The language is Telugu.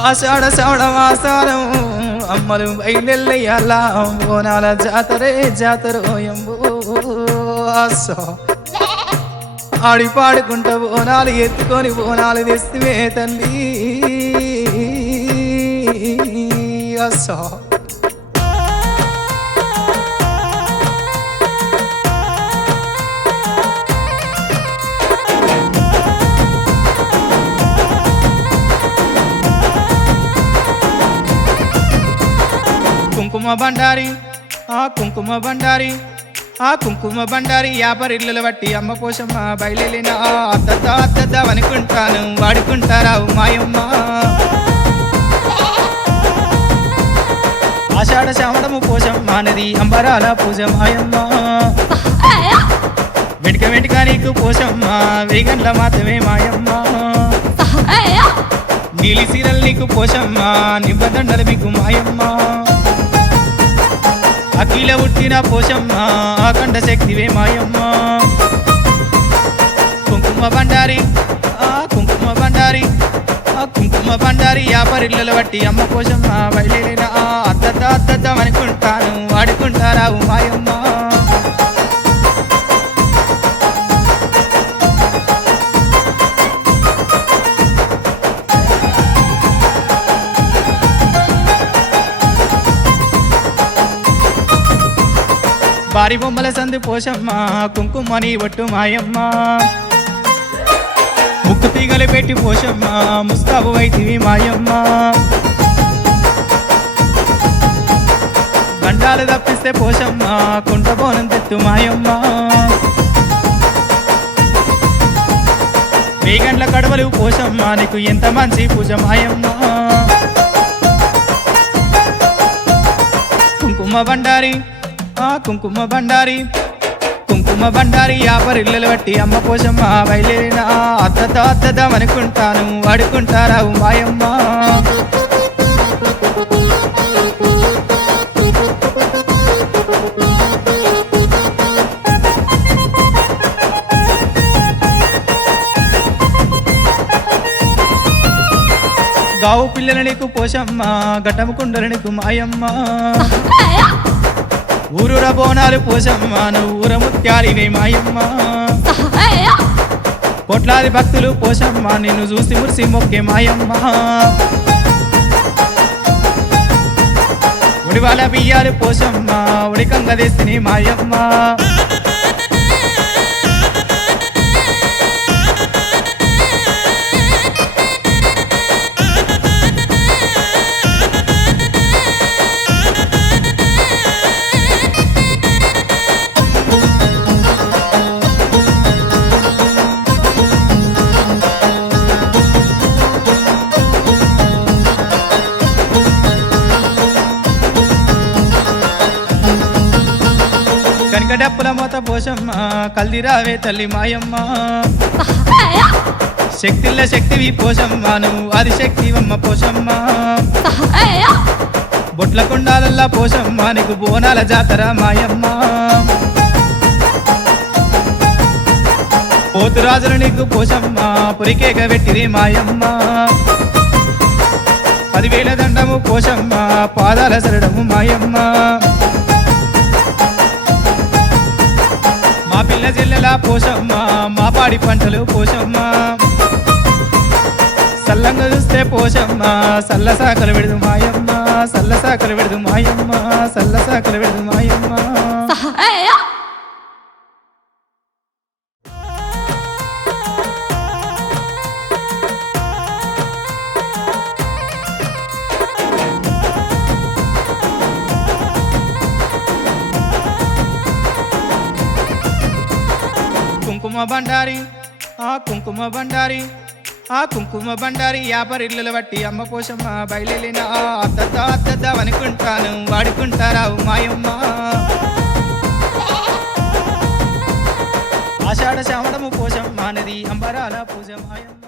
ఆషాఢ శ్రావణ మాసాలం అమ్మలు బయలెల్లయ్యాల బోనాల జాతరే జాతరోయంబో ఆడి పాడుకుంటా బోనాలు ఎత్తుకొని బోనాలు తెస్తువే తల్లి అస్సా కుంకుమ బండారి కుంకుమ బండారి కుంకుమ బండారి యాపరిళ్ళలు బట్టి అమ్మ పోషమ్మ బయలునా అద్దద్ద అనుకుంటాను వాడుకుంటారావు మాయమ్మ ఆషాఢ శ్రావణము పోషమ్మ నది అంబరాల పూజ మాయమ్మ వెంటక నీకు పోషమ్మ వేగండ్ల మాత్రమే మాయమ్మ నీలి సీరలు నీకు పోషమ్మ నిబ్బదండలు మీకు మాయమ్మ అఖిల పుట్టిన పోషమ్మ అఖండ శక్తివే మాయమ్మ కుంకుమ బండారి కుంకుమ బండారి కుంకుమ బండారి యాపరిళ్ళలు బట్టి అమ్మ పోషమ్మ బయలునా అద్దద్ద అనుకుంటాను వాడుకుంటారావు మాయమ్మ వారి బొమ్మల సందు పోషమ్మ కుంకుమని ఒట్టు మాయమ్మ ముక్కు తీగలు పెట్టి పోషమ్మ ముస్తాబు వైతివి మాయమ్మ గండాలు తప్పిస్తే పోషమ్మ కుంట బోనం తెత్తు మాయమ్మ వేగండ్ల కడవలు పోషమ్మ నీకు ఎంత మంచి పూజ మాయమ్మ కుంకుమ బండారి కుంకుమ బండారి కుంకుమ బండారి యాపరిళ్ళలు బట్టి అమ్మ పోషమ్మ బయలునా అద్దద్ద అనుకుంటాను వాడుకుంటారావు మాయమ్మ గావు పిల్లల నీకు పోషమ్మ ఘటము కుండలు నీకు మాయమ్మ ఊరూర బోనాలు పోషమ్మ ఊర ముత్యాలివే మాయమ్మ కోట్లాది భక్తులు పోషమ్మ నిన్ను చూసి మురిసి మొక్కే మాయమ్మ ఉడివాల బియ్యాలు పోషమ్మ ఉడికంగ దేశిని మాయమ్మ కనకడప్పుల మోత పోషమ్మ కల్దిరావే తల్లి మాయమ్మ శక్తిల్ల శక్తివి పోషమ్మ నువ్వు ఆది శక్తివమ్మ పోషమ్మ బొట్ల కొండాలల్లా పోషమ్మ నీకు బోనాల జాతర మాయమ్మ పోతురాజులు నీకు పోషమ్మ పురికేక వెట్టిరి మాయమ్మ 10,000 దండము పోషమ్మ పాదాల సరడము మాయమ్మ మా పిల్ల చెల్లెలా పోషమ్మ మా పాడి పంటలు పోషమ్మ సల్లంగా చూస్తే పోషమ్మ సల్ల సాకలు విడదు మాయమ్మ సల్ల సాకలు విడదు మాయమ్మ సల్ల సాకలు విడదు మాయమ్మ కుంకుమ బండారి కుంకుమ బండారి కుంకుమ బండారి యాపరిళ్ళలు బట్టి అమ్మ పోషమ్మ బయలునా అద్దద్ద అనుకుంటాను వాడుకుంటారావు మాయమ్మ ఆషాఢ శ్రావణము పోషమ్మ నది అంబరాల పూజ మాయమ్మ